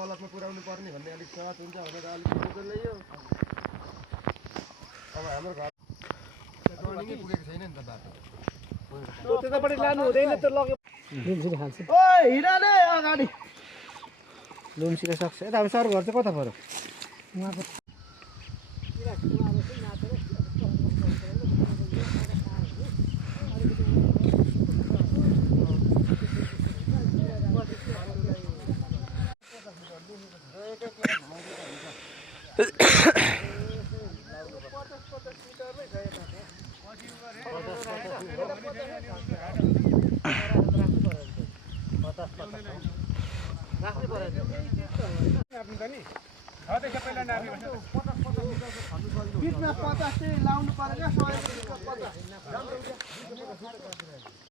बलकमा पुर्याउनु पर्ने भन्ने अलिक सहज हुन्छ भनेर अलिक बुझ्दै यो अब हाम्रो घर टर्निङै पुगेको छैन नि त बाटो त्यतापट्टि लानु हुँदैन त लग्यो लुम्सीले खान्छ ओइ हिँड नै अगाडि लुम्सीले सक्छ यता अब सर घर चाहिँ कता पऱ्यो उहाँको बिचमा 50 चाहिँ लाउनु पर्यो क्या 100 50